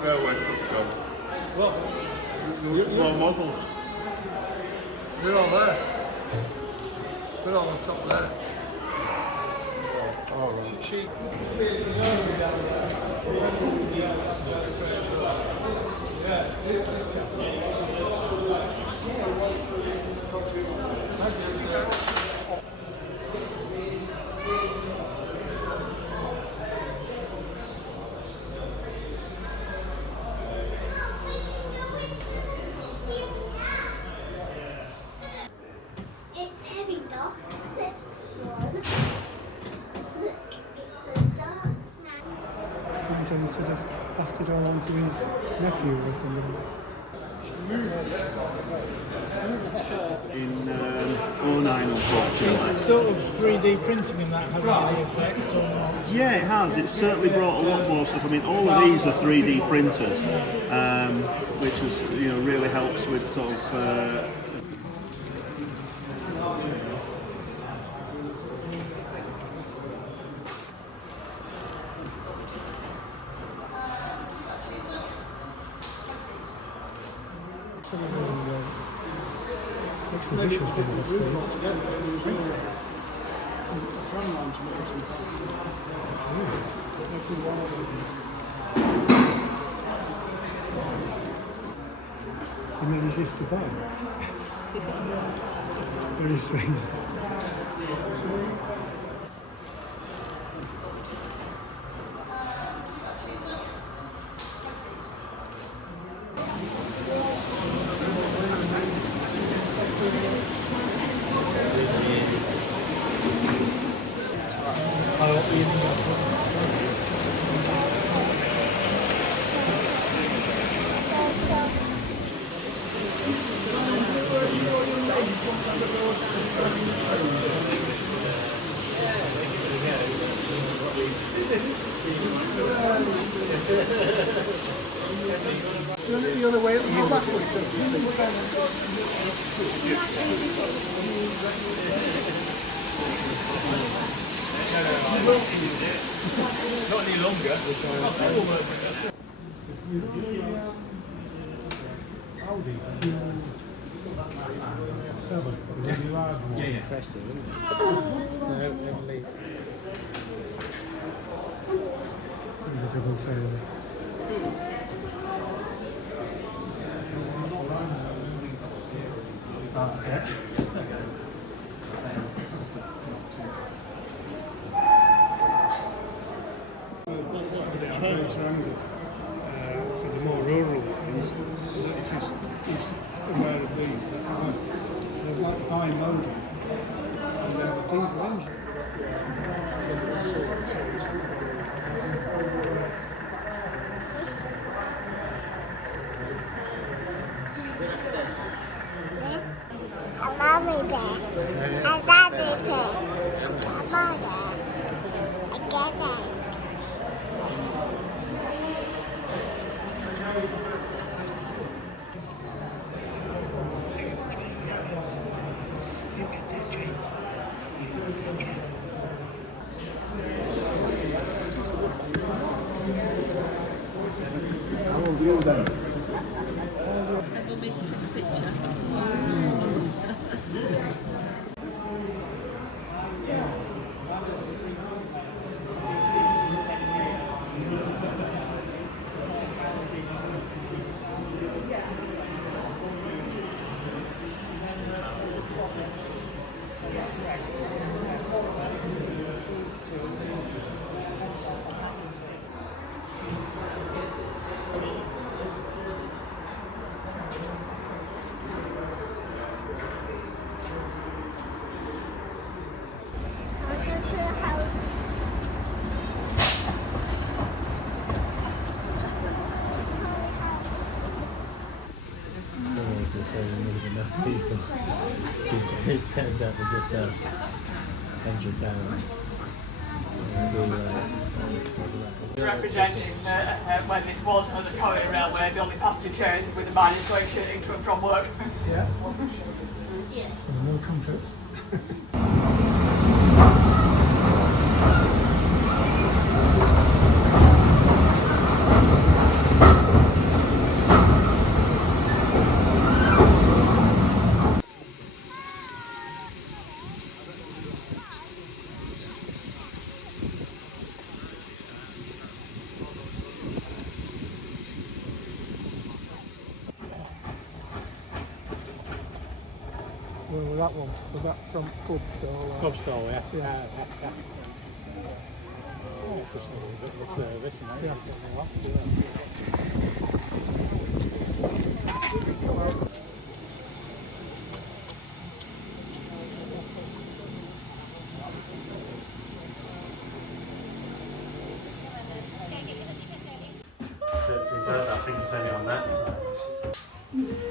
Railway stuff gone. What? There were some more models. They're all there. They're all on top there. Oh, right. She It's heavy dark. This one. Look, it's a dark man. He sort of passed it on to his nephew or something. In 09, unfortunately. Is sort of 3D printing and that having any effect or not? Yeah, it has. It's certainly brought a lot more stuff. I mean, all of these are 3D printed, which is, really helps with sort of. Some of the exhibition things I've seen. You mean is this Dubai? Very strange. the other way, go backwards. Not any longer. Audi. 7. The really large one. Yeah, impressive, isn't it? No, Emily. The double failure. Okay. For the more rural ones, if you're aware of these, there's like bimodal and then the diesel engine. Mommy there. And Daddy's here. Mama there. I get it. enough people who turned up with just us. £100. Representing when this was another corridor railway, the only passenger trains with the miners going to and from work. Yeah. Yes. So more comforts. Where was that one? Was that from pub stall? Pub stall, yeah. Yeah. Oh, just a little bit of service, and Yeah. I think it's only on that side.